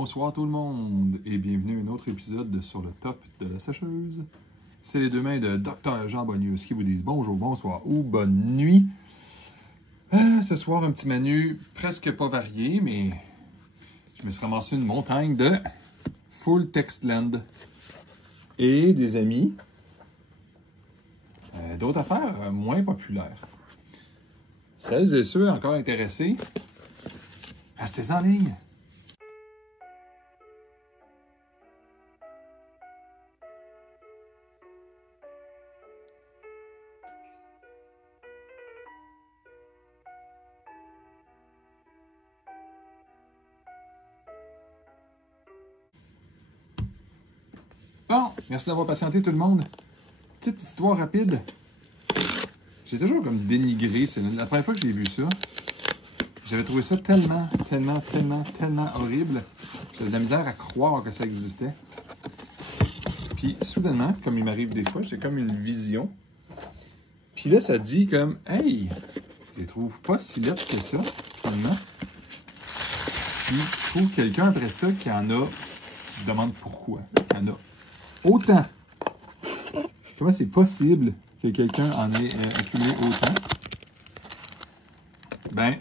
Bonsoir tout le monde et bienvenue à un autre épisode de Sur le top de la sécheuse. C'est les deux mains de Dr Jean Bonnius qui vous disent bonjour, bonsoir ou bonne nuit. Ce soir, un petit menu presque pas varié, mais je me suis ramassé une montagne de Full Textland et des amis, d'autres affaires moins populaires. Celles et ceux encore intéressés, restez en ligne. Bon, merci d'avoir patienté tout le monde. Petite histoire rapide. J'ai toujours comme dénigré, c'est la première fois que j'ai vu ça. J'avais trouvé ça tellement horrible. J'avais de la misère à croire que ça existait. Puis soudainement, comme il m'arrive des fois, j'ai comme une vision. Puis là, ça dit comme, hey, je les trouve pas si lettres que ça, finalement. Puis je trouve quelqu'un après ça qui en a, tu te demandes pourquoi, qui en a autant. Comment c'est possible que quelqu'un en ait accumulé autant? Ben,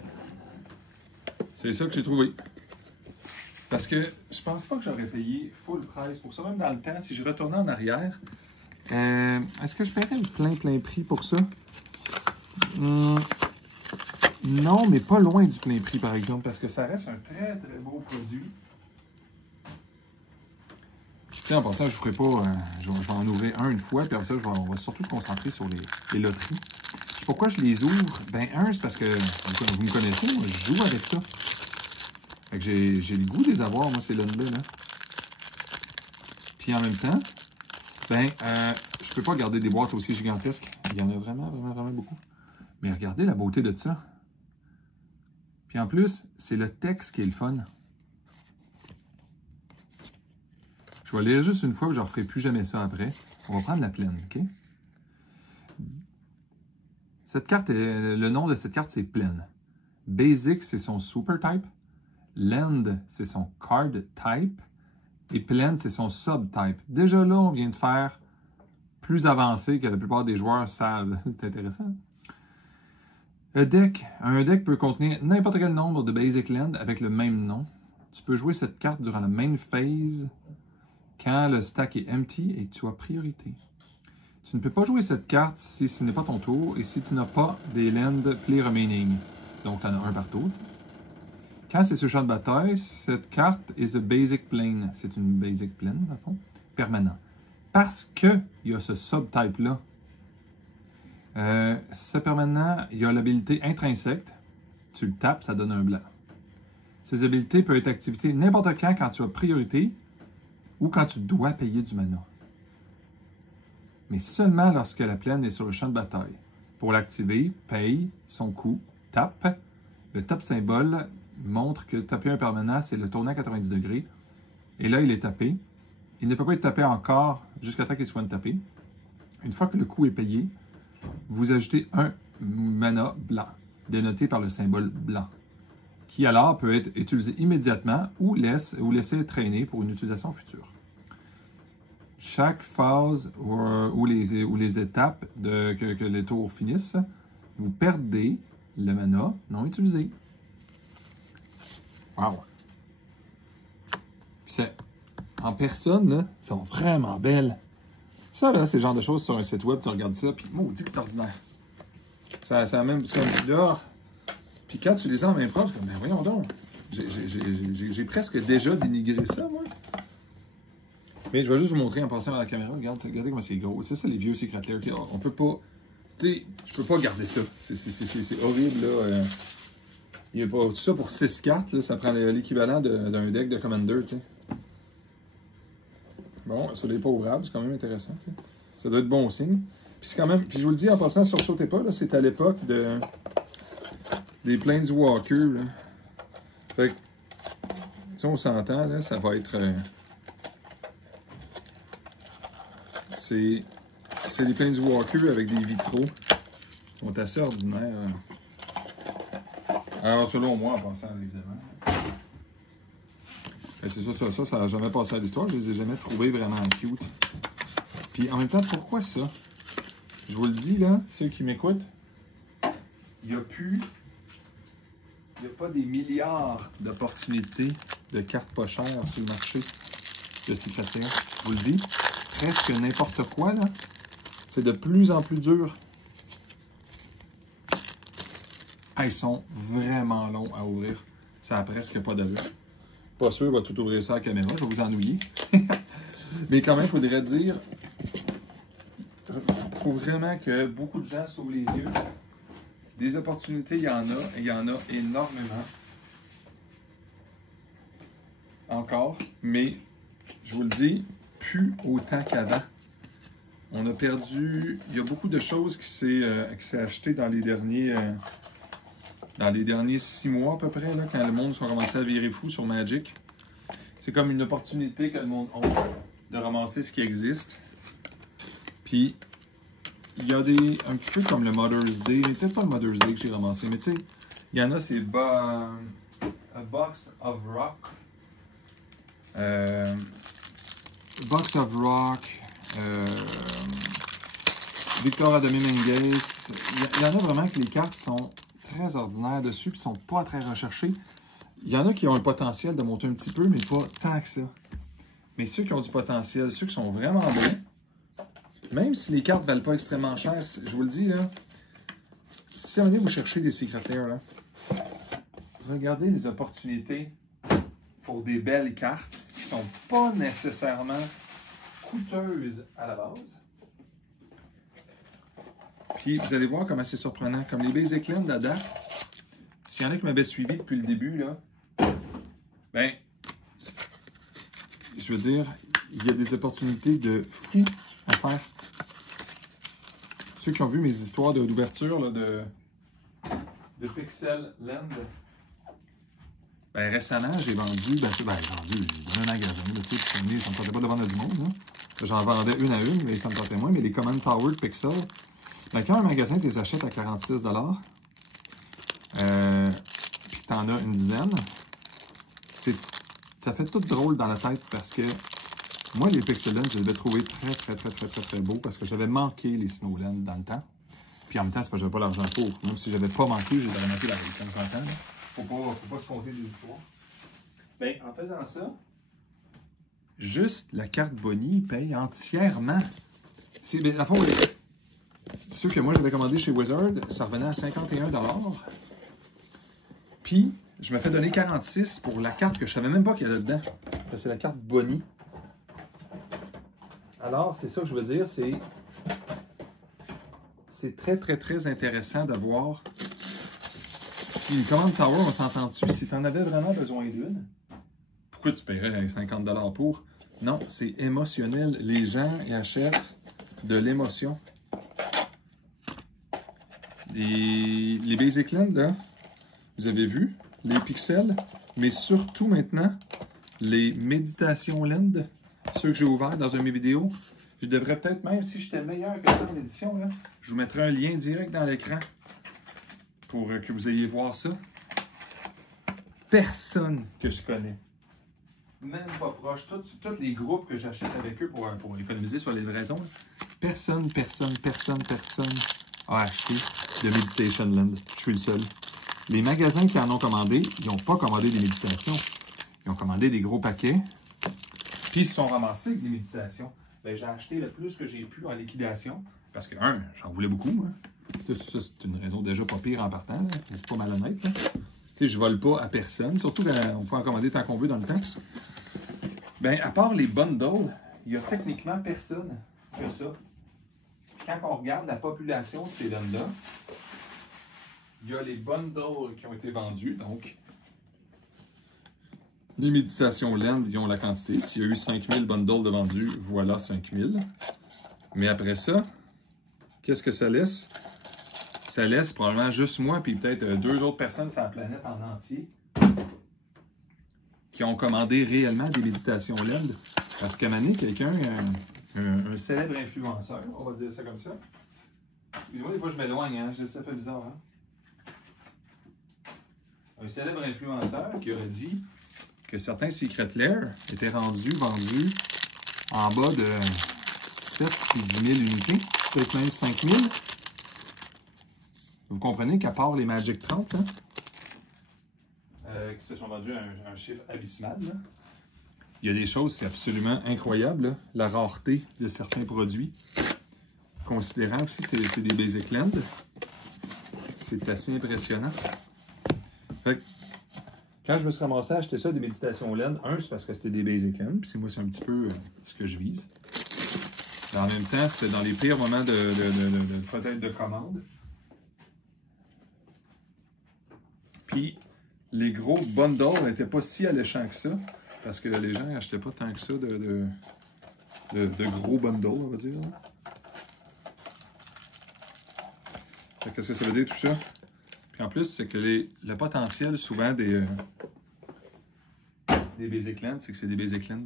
c'est ça que j'ai trouvé. Parce que je pense pas que j'aurais payé full price pour ça. Même dans le temps, si je retournais en arrière, est-ce que je paierais le plein prix pour ça? Non, mais pas loin du plein prix, par exemple, parce que ça reste un très beau produit. En passant, je ne ferai pas, je vais en ouvrir un une fois, puis après ça, on va surtout se concentrer sur les loteries. Pourquoi je les ouvre? Ben, c'est parce que vous me connaissez, moi, je joue avec ça. Fait que j'ai le goût de les avoir, moi, ces lots-là. Là. Puis en même temps, ben, je peux pas garder des boîtes aussi gigantesques. Il y en a vraiment beaucoup. Mais regardez la beauté de ça. Puis en plus, c'est le texte qui est le fun. Je vais lire juste une fois, puis je ne referai plus jamais ça après. On va prendre la pleine, OK? Cette carte, le nom de cette carte, c'est pleine. Basic, c'est son super type. Land, c'est son card type. Et pleine, c'est son subtype. Déjà là, on vient de faire plus avancé que la plupart des joueurs savent. C'est intéressant. Un deck peut contenir n'importe quel nombre de Basic Land avec le même nom. Tu peux jouer cette carte durant la main phase quand le stack est empty et que tu as priorité. Tu ne peux pas jouer cette carte si ce n'est pas ton tour et si tu n'as pas des land play remaining. Donc, tu en as un par tour. T'sais. Quand c'est sur le champ de bataille, cette carte is a basic plane. C'est une basic plane, dans le fond, permanent. Parce qu'il y a ce subtype-là. Ce permanent, il y a l'habilité intrinsèque. Tu le tapes, ça donne un blanc. Ces habilités peuvent être activées n'importe quand tu as priorité ou quand tu dois payer du mana. Mais seulement lorsque la plaine est sur le champ de bataille. Pour l'activer, paye son coût, tape. Le tape symbole montre que taper un permanent, c'est le tourner à 90 degrés. Et là, il est tapé. Il ne peut pas être tapé encore jusqu'à temps qu'il soit tapé. Une fois que le coût est payé, vous ajoutez un mana blanc, dénoté par le symbole blanc, qui alors peut être utilisé immédiatement ou laisser traîner pour une utilisation future. Chaque phase ou les étapes que les tours finissent, vous perdez le mana non utilisé. Wow! C'est en personne, là, ils sont vraiment belles. Ça, là, c'est le genre de choses sur un site web, tu regardes ça, puis maudit que c'est ordinaire. Ça même, c'est comme là. Puis quand tu les as en main propre, c'est comme, ben voyons donc. J'ai presque déjà dénigré ça, moi. Mais je vais juste vous montrer en passant à la caméra. Regardez comment c'est gros. C'est ça, les vieux Secret Lair. On peut pas... Tu sais, je peux pas garder ça. C'est horrible, là. Il y a pas tout ça pour 6 cartes. Là, ça prend l'équivalent d'un deck de Commander, tu sais. Bon, ça n'est pas ouvrable. C'est quand même intéressant, tu sais. Ça doit être bon signe. Puis c'est quand même... Puis je vous le dis en passant, sursautez pas, là. C'est à l'époque des Planeswalkers, là. Fait que... Tu sais, on s'entend, là. Ça va être... C'est des Planeswalkers avec des vitraux. Ils sont assez ordinaires. Alors, selon moi, en passant, évidemment. C'est ça n'a jamais passé à l'histoire. Je les ai jamais trouvés vraiment cute. Puis en même temps, pourquoi ça? Je vous le dis, là, ceux qui m'écoutent, il n'y a pas des milliards d'opportunités de cartes pas chères sur le marché de Secret Lair. Je vous le dis, presque n'importe quoi, là, c'est de plus en plus dur. Ah, ils sont vraiment longs à ouvrir. Ça n'a presque pas d'allure. Pas sûr, je vais tout ouvrir ça à la caméra, je vais vous ennuyer. Mais quand même, il faudrait dire, il faut vraiment que beaucoup de gens s'ouvrent les yeux. Des opportunités, il y en a, et il y en a énormément. Encore, mais je vous le dis, plus autant qu'avant. On a perdu, il y a beaucoup de choses qui s'est acheté dans les derniers 6 mois à peu près, là, quand le monde a commencé à virer fou sur Magic. C'est comme une opportunité que le monde a de ramasser ce qui existe. Puis, il y a un petit peu comme le Mother's Day, mais peut-être pas le Mother's Day que j'ai ramassé, mais tu sais, il y en a, c'est A Box of Rock. Box of Rock. Victor Dominguez. Il y en a vraiment que les cartes sont très ordinaires dessus et ne sont pas très recherchées. Il y en a qui ont un potentiel de monter un petit peu, mais pas tant que ça. Mais ceux qui ont du potentiel, ceux qui sont vraiment bons, même si les cartes ne valent pas extrêmement cher, je vous le dis, là, si vous cherchez des Secret Lair, là, regardez les opportunités pour des belles cartes qui ne sont pas nécessairement coûteuses à la base. Puis vous allez voir comment c'est surprenant. Comme les Basic Land là-dedans, s'il y en a qui m'avaient suivi depuis le début, là, ben, je veux dire, il y a des opportunités de fou à faire. Ceux qui ont vu mes histoires d'ouverture de Pixel Land, ben, récemment, j'ai vendu, j'ai donné un magasin, là, ça ne me tentait pas de vendre du monde. J'en vendais une à une, mais ça me tentait moins. Mais les Command Power de Pixel, ben, quand un magasin, tu les achètes à 46 $, puis que tu en as une dizaine, ça fait tout drôle dans la tête parce que moi, les Pixel Land, je les ai trouvés très beaux parce que j'avais manqué les Snowland dans le temps. Puis en même temps, c'est parce que j'avais pas l'argent pour. Même si j'avais pas manqué, j'aurais manqué la réalité en temps. Faut pas se compter des histoires. Bien, en faisant ça, juste la carte Bonnie paye entièrement. La fois, ceux que moi j'avais commandé chez Wizard, ça revenait à 51 $. Puis, je me fais donner 46 pour la carte que je savais même pas qu'il y avait dedans. C'est la carte Bonnie. Alors, c'est ça que je veux dire, c'est très intéressant de voir. Puis une Command Tower, on s'entend dessus. Si tu en avais vraiment besoin d'une, pourquoi tu paierais 50 $ pour? Non, c'est émotionnel. Les gens y achètent de l'émotion. Les Basic Land, là, vous avez vu, les pixels, mais surtout maintenant, les Méditation Land, ceux que j'ai ouverts dans une de mes vidéos. Je devrais peut-être, même si j'étais meilleur que ça en édition, là, je vous mettrai un lien direct dans l'écran pour que vous ayez voir ça. Personne que je connais, même pas proche, tous les groupes que j'achète avec eux pour économiser sur les livraisons, personne a acheté de Meditation Land. Je suis le seul. Les magasins qui en ont commandé, ils n'ont pas commandé des méditations. Ils ont commandé des gros paquets, puis ils se sont ramassés avec des méditations. Ben, j'ai acheté le plus que j'ai pu en liquidation, parce que, j'en voulais beaucoup, moi. Ça, c'est une raison déjà pas pire en partant, pas malhonnête. Là. Tu sais, je vole pas à personne, surtout quand on peut en commander tant qu'on veut dans le temps. Ben, à part les bundles, il y a techniquement personne que ça. Puis quand on regarde la population de ces lands-là, il y a les bundles qui ont été vendus, donc les méditations land, ils ont la quantité. S'il y a eu 5000 bundles de vendus, voilà 5000. Mais après ça, qu'est-ce que ça laisse? Ça laisse probablement juste moi puis peut-être 2 autres personnes sur la planète en entier qui ont commandé réellement des méditations land. Parce qu'à un moment donné, quelqu'un, un célèbre influenceur, on va dire ça comme ça. Excusez-moi, des fois je m'éloigne, hein? Ça fait bizarre. Hein? Un célèbre influenceur qui aurait dit que certains Secret Lair étaient vendus en bas de 7 et 10 000 unités, peut-être même 5 000. Vous comprenez qu'à part les Magic 30, là, qui se sont vendus à un chiffre abyssal, là, il y a des choses, c'est absolument incroyable, là, la rareté de certains produits. Considérant aussi que c'est des Basic Land, c'est assez impressionnant. Fait que, quand je me suis ramassé à acheter ça, des méditations laine, c'est parce que c'était des Basic Land, puis moi, c'est un petit peu ce que je vise. Mais en même temps, c'était dans les pires moments peut-être de commande. Puis, les gros bundles n'étaient pas si alléchants que ça, parce que les gens n'achetaient pas tant que ça de gros bundles, on va dire. Qu'est-ce que ça veut dire tout ça? Puis en plus, c'est que le potentiel souvent des Basic Land, c'est que c'est des Basic Land.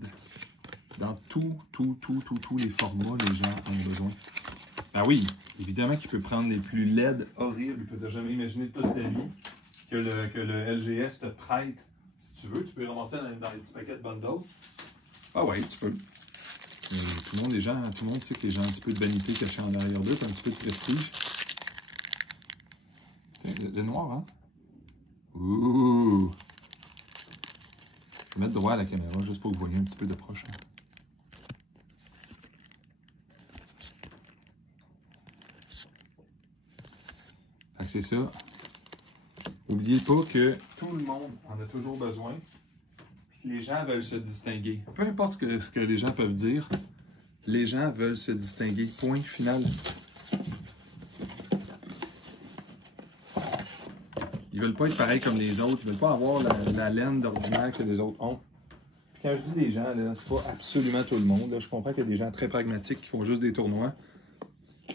Dans tous les formats, les gens en ont besoin. Ah oui, évidemment qu'il peut prendre les plus laides, horribles, que tu n'as jamais imaginé toute ta vie, que le LGS te prête. Si tu veux, tu peux les ramasser dans les petits paquets de bundles. Ah oui, tu peux. Tout le monde sait que les gens ont un petit peu de vanité cachée en arrière d'eux, un petit peu de prestige. Le noir, hein? Ouh! Je vais mettre droit à la caméra, juste pour que vous voyez un petit peu de proche. Fait que c'est ça. N'oubliez pas que tout le monde en a toujours besoin. Et que les gens veulent se distinguer. Peu importe ce que les gens peuvent dire, les gens veulent se distinguer. Point final. Ils veulent pas être pareils comme les autres. Ils veulent pas avoir la laine d'ordinaire que les autres ont. Puis quand je dis les gens, là, c'est pas absolument tout le monde. Là. Je comprends qu'il y a des gens très pragmatiques qui font juste des tournois.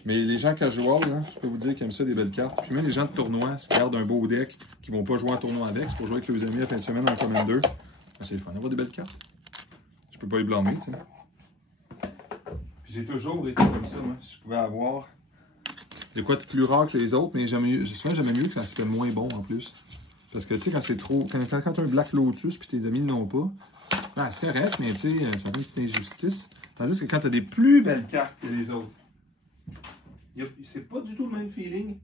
Mais les gens casual, là, je peux vous dire qu'ils aiment ça des belles cartes. Puis même les gens de tournoi, qui gardent un beau deck, qui vont pas jouer en tournoi avec, c'est pour jouer avec leurs amis à fin de semaine en Commander. C'est le fun d'avoir des belles cartes. Je peux pas les blâmer, tu sais. Puis j'ai toujours été comme ça, moi. Je pouvais avoir de quoi de plus rare que les autres, mais souvent j'aimais mieux que c'était moins bon en plus. Parce que tu sais, quand c'est trop. Quand tu as un Black Lotus puis tes amis ne l'ont pas, ben, c'est correct, mais tu sais, ça fait une petite injustice. Tandis que quand tu as des plus belles cartes que les autres, c'est pas du tout le même feeling.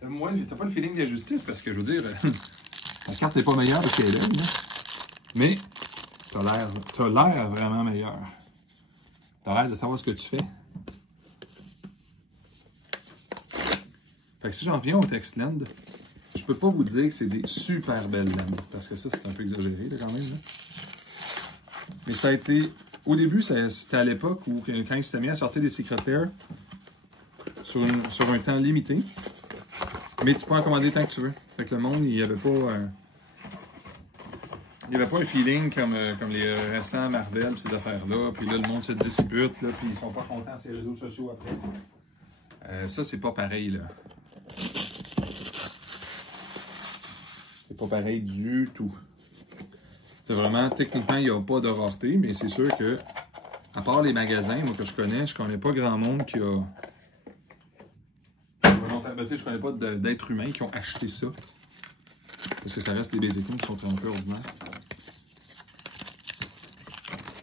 T'as pas le feeling d'injustice parce que je veux dire, ta carte n'est pas meilleure parce qu'elle est laide, mais t'as l'air vraiment meilleur. T'as l'air de savoir ce que tu fais. Fait que si j'en viens au Text Land, je peux pas vous dire que c'est des super belles landes, parce que ça, c'est un peu exagéré là, quand même. Là. Mais ça a été... Au début, c'était à l'époque où, quand ils s'étaient mis à sortir des Secret Lair, sur un temps limité, mais tu peux en commander tant que tu veux. Fait que le monde, il n'y avait pas... il n'y avait pas un feeling comme les récents Marvel, ces affaires-là, puis là, le monde se dispute, là, puis ils sont pas contents sur les réseaux sociaux après. Ça, c'est pas pareil, là. C'est pas pareil du tout. C'est vraiment, techniquement, il n'y a pas de rareté, mais c'est sûr que, à part les magasins, moi, que je connais pas grand monde qui a... Ben, je connais pas d'êtres humains qui ont acheté ça. Parce que ça reste des basic qui sont un peu ordinaires.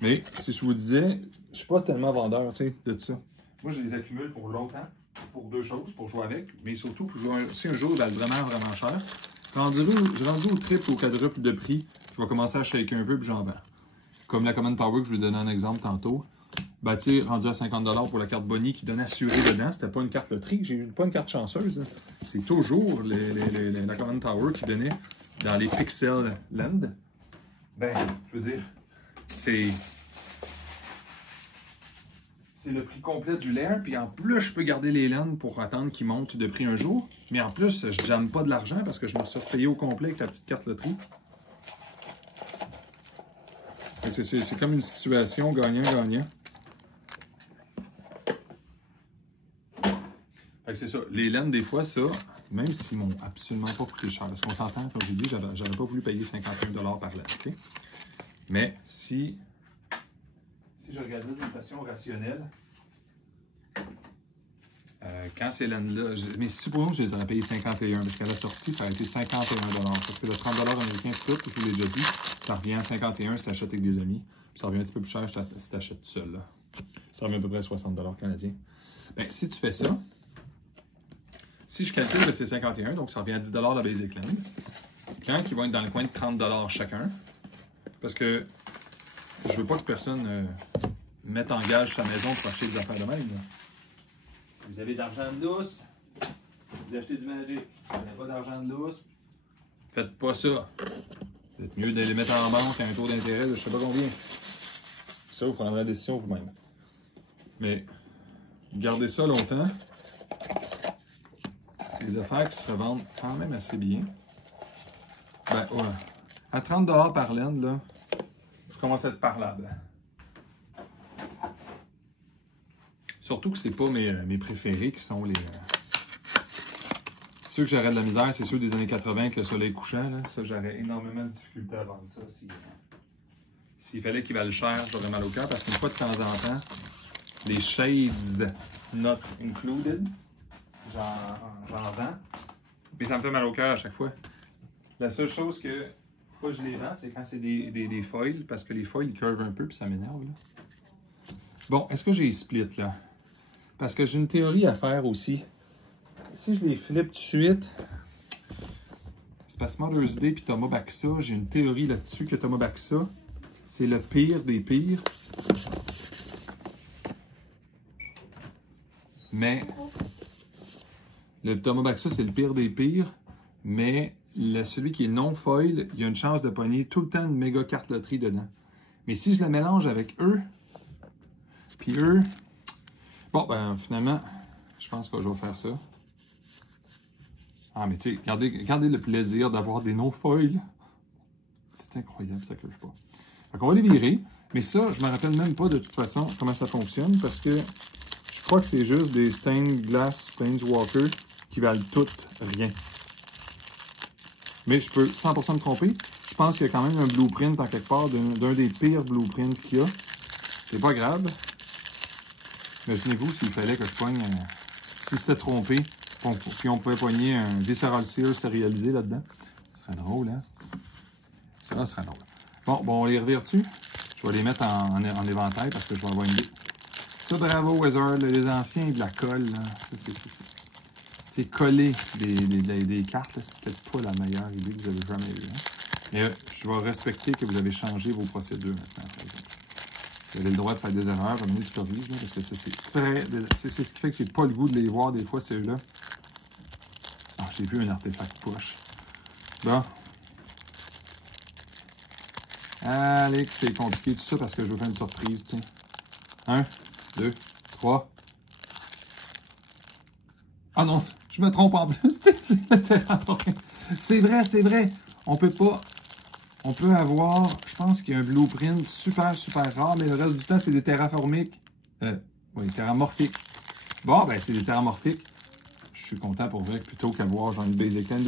Mais, si je vous disais, je suis pas tellement vendeur, tu sais, de ça. Moi, je les accumule pour longtemps, pour deux choses, pour jouer avec, mais surtout, pour jouer si un jour ils valent vraiment cher. Rendu au triple ou au quadruple de prix, je vais commencer à shaker un peu puis j'en vends. Comme la Command Tower que je vous donnais un exemple tantôt. Ben, tu sais, rendu à 50$ pour la carte Bonnie qui donnait assuré dedans, c'était pas une carte loterie, j'ai eu pas une carte chanceuse. C'est toujours la Command Tower qui donnait dans les Pixel Land. Ben, je veux dire, c'est le prix complet du lair, puis en plus, je peux garder les laines pour attendre qu'ils montent de prix un jour. Mais en plus, je jamme pas de l'argent parce que je me suis repayé au complet avec la petite carte loterie. C'est comme une situation gagnant-gagnant. C'est ça. Les laines, des fois, ça, même s'ils m'ont absolument pas coûté cher, parce qu'on s'entend, comme je vous dis, j'avais pas voulu payer 51$ par laine. Okay? Mais si je regardais d'une façon rationnelle, Quand ces laines-là... Mais supposons que je les aurais payées 51, parce qu'à la sortie, ça a été 51 $. Parce que le 30 $ américain, tout, je vous l'ai déjà dit, ça revient à 51 si tu achètes avec des amis. Puis ça revient un petit peu plus cher si tu achètes tout seul. Là. Ça revient à peu près à 60 $ canadiens. Bien, si tu fais ça, si je calcule, c'est 51, donc ça revient à 10 $ la Basic Land. Quand ils vont être dans le coin de 30 $ chacun, parce que je veux pas que personne mette en gage sa maison pour acheter des affaires de même. Là. Si vous avez d'argent de lousse, vous achetez du Magic. Si vous n'avez pas d'argent de lousse, faites pas ça. C'est mieux de les mettre en banque à un taux d'intérêt de je sais pas combien. Ça, vous prendrez la décision vous-même. Mais gardez ça longtemps. Les affaires qui se revendent quand même assez bien. Ben ouais. À 30 $ par laine, là, je commence à être parlable. Surtout que c'est pas mes préférés qui sont les... Ceux que j'aurais de la misère, c'est ceux des années 80 avec le soleil couchant. Là. Ça, j'aurais énormément de difficulté à vendre ça. S'il fallait qu'ils valent cher, j'aurais mal au cœur parce qu'une fois de temps en temps, les shades not included, j'en vends. Mais ça me fait mal au cœur à chaque fois. La seule chose que pourquoi je les vends, c'est quand c'est des foils, parce que les foils, ils curvent un peu, puis ça m'énerve. Bon, est-ce que j'ai les splits, là? Parce que j'ai une théorie à faire aussi. Si je les flippe tout de suite, c'est parce que Mother's Day puis Thomas Baxa, j'ai une théorie là-dessus que Thomas Baxa, c'est le pire des pires. Mais le Thomas Baxa, c'est le pire des pires, mais celui qui est non-foil, il y a une chance de pogner tout le temps une méga carte loterie dedans. Mais si je le mélange avec eux, puis eux, bon, ben finalement, je pense que je vais faire ça. Ah, mais tu sais, regardez le plaisir d'avoir des non-foils. C'est incroyable, ça cloche pas. Fait qu'on va les virer, mais ça, je me rappelle même pas de toute façon comment ça fonctionne, parce que je crois que c'est juste des Stained Glass Planeswalker qui valent toutes rien. Mais je peux 100% me tromper. Je pense qu'il y a quand même un blueprint en quelque part d'un des pires blueprints qu'il y a. C'est pas grave. Imaginez-vous s'il fallait que je pogne... si c'était trompé, puis on pouvait pogner un Visceral Seer sérialisé là-dedans. Ce serait drôle, hein? Ça serait drôle. Bon, on les revire dessus. Je vais les mettre en éventail parce que je vais avoir une idée. Ça, bravo, Wizard. Les anciens, de la colle. Là. C'est coller des cartes. C'est peut-être pas la meilleure idée que vous avez jamais eue. Hein? Mais je vais respecter que vous avez changé vos procédures maintenant. Vous avez le droit de faire des erreurs, comme tu corriges, parce que c'est ce qui fait que j'ai pas le goût de les voir des fois, ceux-là. Ah, j'ai vu un artefact push. Bon. Allez, que c'est compliqué tout ça parce que je veux faire une surprise, tiens. 1, 2, 3. Ah non, je me trompe en plus. C'est vrai, c'est vrai. On peut pas... On peut avoir, je pense qu'il y a un blueprint super, super rare, mais le reste du temps, c'est des terraformiques. Oui, terramorphiques. Bon, ben, c'est des terramorphiques. Je suis content pour vrai, plutôt qu'avoir genre une Basic Land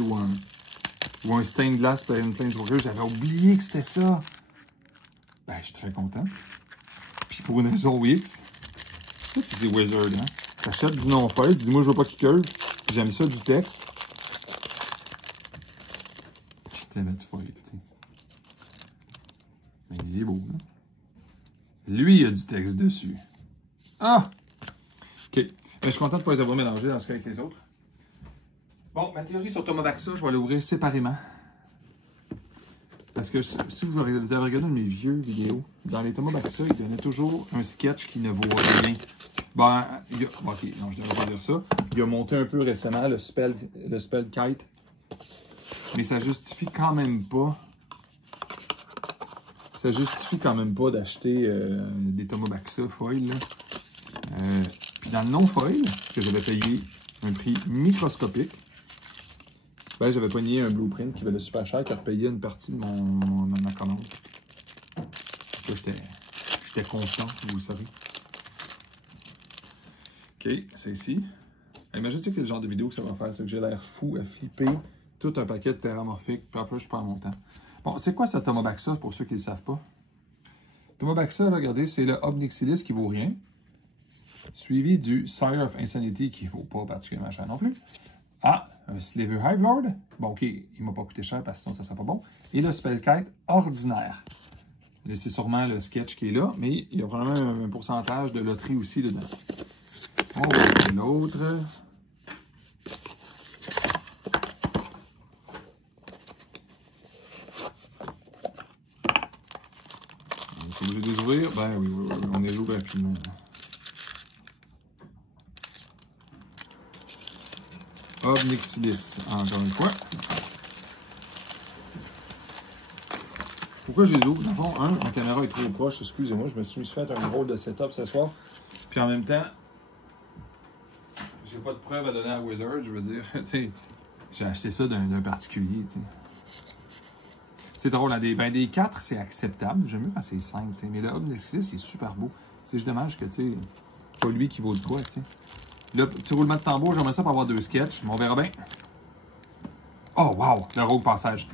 ou un Stained Glass Planeswalker. J'avais oublié que c'était ça. Ben, je suis très content. Puis pour une raison X, ça, c'est Wizard, hein. T'achètes du non-foil, tu dis, moi, je veux pas qu'il curve. J'aime ça, du texte. Je t'aime du foil, tu sais. Mais il est beau, hein? Lui, il y a du texte dessus. Ah! OK. Mais je suis content de ne pas les avoir mélangés dans ce cas avec les autres. Bon, ma théorie sur Thomas Baxa, je vais l'ouvrir séparément. Parce que si vous avez regardé mes vieux vidéos, dans les Thomas Baxa, il donnait toujours un sketch qui ne vaut rien. Ben, OK, non, je ne devrais pas dire ça. Il a monté un peu récemment le spell kite. Mais ça justifie quand même pas... Ça justifie quand même pas d'acheter des Thomas Baxa foil. Puis dans le non-foil, que j'avais payé un prix microscopique, ben j'avais pogné un blueprint qui valait super cher, qui a repayé une partie de ma commande. J'étais content, vous le savez. OK, c'est ici. Imagine-tu quel genre de vidéo que ça va faire, c'est que j'ai l'air fou à flipper tout un paquet de terramorphiques, puis après je prends mon temps. Bon, c'est quoi ça, Thomas Baxa, pour ceux qui ne le savent pas? Thomas Baxa, là, regardez, c'est le Obnixilis qui vaut rien. Suivi du Sire of Insanity qui ne vaut pas particulièrement cher non plus. Ah, un Slaver Hive Lord. Bon, ok, il ne m'a pas coûté cher parce que sinon ça ne serait pas bon. Et le Spellkite ordinaire. C'est sûrement le sketch qui est là, mais il y a vraiment un pourcentage de loterie aussi dedans. On va voir l'autre. On est obligé de les ouvrir? Ben oui, on les ouvre rapidement. Obnixilis, encore une fois. Pourquoi je les ouvre? Dans le fond, ma caméra est trop proche, excusez-moi, je me suis fait un drôle de setup ce soir. Puis en même temps, j'ai pas de preuve à donner à Wizard, je veux dire, tu sais, j'ai acheté ça d'un particulier, tu sais. C'est drôle, hein, des 4, c'est acceptable, j'aime mieux quand c'est 5, tu sais, mais le Obnixilis, c'est super beau. C'est juste dommage que, tu sais, pas lui qui vaut de quoi, tu sais. Là, petit roulement de tambour, j'aimerais ça pour avoir 2 sketchs, mais on verra bien. Oh, wow! Le Rogue Passage.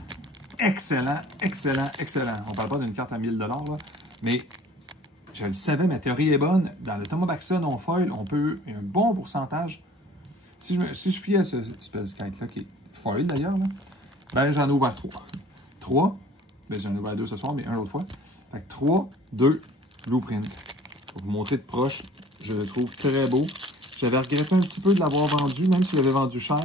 Excellent, excellent, excellent. On parle pas d'une carte à 1000 $, là, mais je le savais, ma théorie est bonne. Dans le Tomobaxa non foil, on peut, il y a un bon pourcentage. Si je fie à ce Spellkite-là, qui est foil d'ailleurs, ben j'en ai ouvert 3. 3, ben j'en ai ouvert 2 ce soir, mais un l'autre fois. Fait que 3, 2, Blueprint. Pour vous montrer de proche, je le trouve très beau. J'avais regretté un petit peu de l'avoir vendu, même s'il avait vendu cher.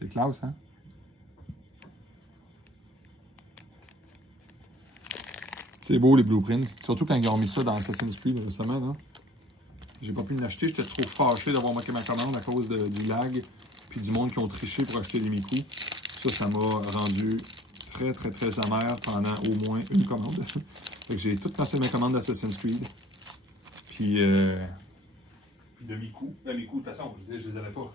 C'est classe, hein? C'est beau, les blueprints. Surtout quand ils ont mis ça dans Assassin's Creed récemment, là. J'ai pas pu l'acheter. J'étais trop fâché d'avoir manqué ma commande à cause du lag puis du monde qui ont triché pour acheter des Miku. Ça m'a rendu très, très, très amer pendant au moins une commande. J'ai tout passé mes commandes d'Assassin's Creed. Puis de Miku. Ben, Miku, de toute façon, je les avais pas.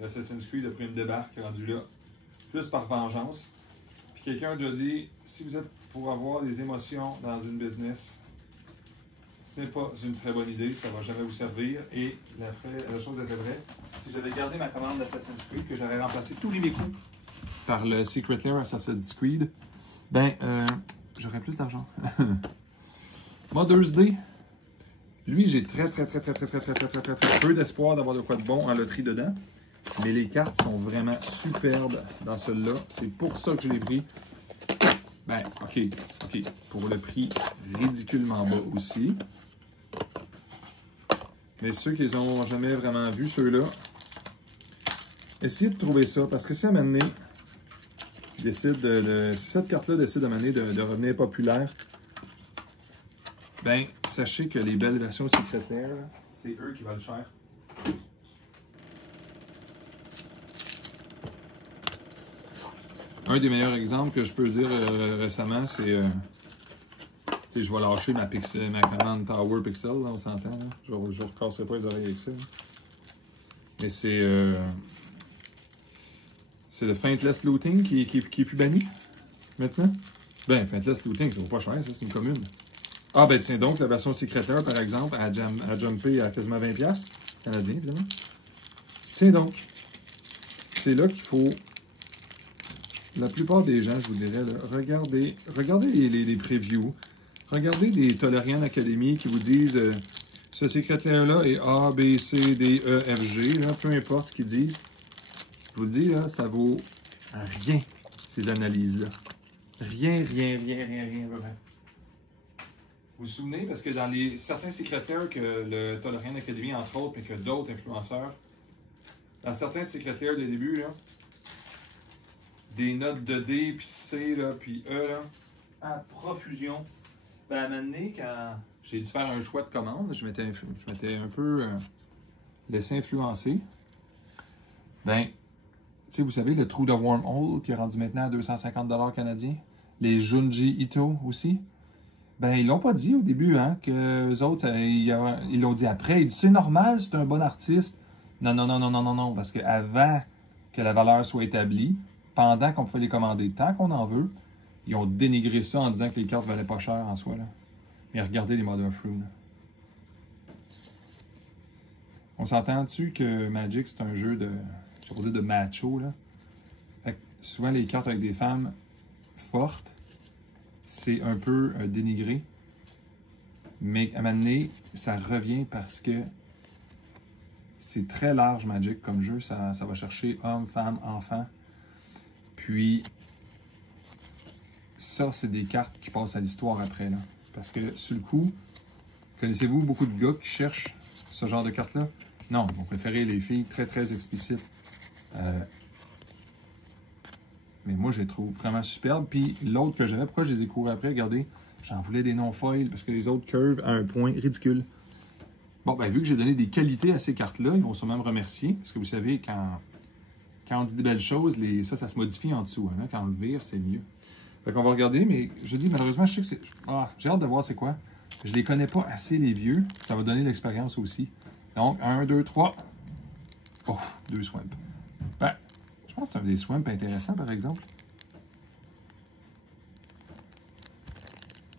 L'Assassin's Creed a pris une débarque rendu là, plus par vengeance. Puis quelqu'un a déjà dit, si vous êtes pour avoir des émotions dans une business, ce n'est pas une très bonne idée, ça ne va jamais vous servir. Et la chose était vraie. Si j'avais gardé ma commande d'Assassin's Creed, que j'avais remplacé tous les Miku par le Secret Lair Assassin's Creed, ben, j'aurais plus d'argent. Mother's Day, lui, j'ai très peu d'espoir d'avoir de quoi de bon en loterie dedans. Mais les cartes sont vraiment superbes dans celui-là. C'est pour ça que je l'ai pris. Ben, OK. Pour le prix ridiculement bas aussi. Mais ceux qui les ont jamais vraiment vus, ceux-là, essayez de trouver ça. Parce que si à un moment donné, si cette carte-là décide à un moment donné de revenir populaire, ben, sachez que les belles versions Secret Lair, c'est eux qui valent cher. Un des meilleurs exemples que je peux dire récemment, c'est... je vais lâcher ma commande Tower Pixel, là, on s'entend. Je ne recasserai pas les oreilles avec ça. Là. Mais c'est le Faintless Looting qui est plus banni, maintenant. Ben, Faintless Looting, ça vaut pas cher, ça, c'est une commune. Ah, ben tiens donc, la version Secret Lair, par exemple, à jumper à quasiment 20$ canadiens, évidemment. Tiens donc, c'est là qu'il faut... La plupart des gens, je vous dirais, là, regardez les previews. Regardez des Tolarian Academy qui vous disent ce Secret Lair-là est A, B, C, D, E, F, G, là, peu importe ce qu'ils disent. Je vous le dis, là, ça vaut rien, ces analyses-là. Rien, vraiment. Vous vous souvenez, parce que dans certains Secret Lair que le Tolarian Academy, entre autres, mais que d'autres influenceurs, dans certains Secret Lair des débuts, là, des notes de D, puis C, là, puis E, là, à profusion. Ben, à un moment donné, quand j'ai dû faire un choix de commande, je m'étais un peu laissé influencer. Ben, tu sais, vous savez, le trou de Wormhole qui est rendu maintenant à 250 $ canadiens. Les Junji Ito aussi. Ben, ils l'ont pas dit au début, hein, que eux autres, ils l'ont dit après. Ils disent, c'est normal, c'est un bon artiste. Non, parce qu'avant que la valeur soit établie, pendant qu'on pouvait les commander, tant qu'on en veut, ils ont dénigré ça en disant que les cartes valaient pas cher en soi. Là. Mais regardez les Mother Fruit. On s'entend-tu que Magic, c'est un jeu de... supposé de macho, là. Fait que souvent, les cartes avec des femmes fortes, c'est un peu dénigré. Mais à un moment donné, ça revient parce que c'est très large Magic comme jeu. Ça va chercher hommes, femmes, enfants. Puis, ça, c'est des cartes qui passent à l'histoire après, là. Parce que, sur le coup, connaissez-vous beaucoup de gars qui cherchent ce genre de cartes-là? Non, vous préférez les filles très, très explicites. Mais moi, je les trouve vraiment superbes. Puis l'autre que j'avais, pourquoi je les ai courus après? Regardez, j'en voulais des non-foils parce que les autres curvent à un point ridicule. Bon, ben vu que j'ai donné des qualités à ces cartes-là, ils vont sûrement me remercier. Parce que vous savez, quand on dit des belles choses, ça se modifie en dessous. Hein, quand on le vire, c'est mieux. Fait qu'on va regarder, mais je dis, malheureusement, je sais que c'est... Ah, j'ai hâte de voir c'est quoi. Je les connais pas assez, les vieux. Ça va donner l'expérience aussi. Donc, 1, 2, 3. Oh, 2 swamps. Ben, je pense que c'est un des swamps intéressants, par exemple.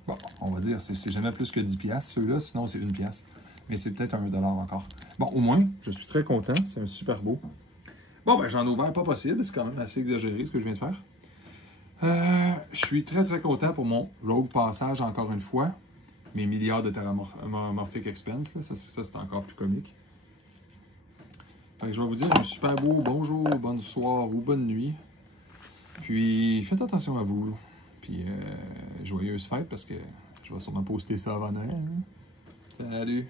Bon, on va dire, c'est jamais plus que 10$, ceux-là, sinon c'est 1$. Mais c'est peut-être 1$ encore. Bon, au moins, je suis très content. C'est un super beau. Bon, ben, j'en ai ouvert pas possible. C'est quand même assez exagéré ce que je viens de faire. Je suis très, très content pour mon Rogue Passage, encore une fois. Mes milliards de Terramorphic Expense, là, ça c'est encore plus comique. Fait que je vais vous dire un super beau bonjour, bonne soir ou bonne nuit. Puis faites attention à vous. Puis joyeuse fête parce que je vais sûrement poster ça avant Noël. Salut!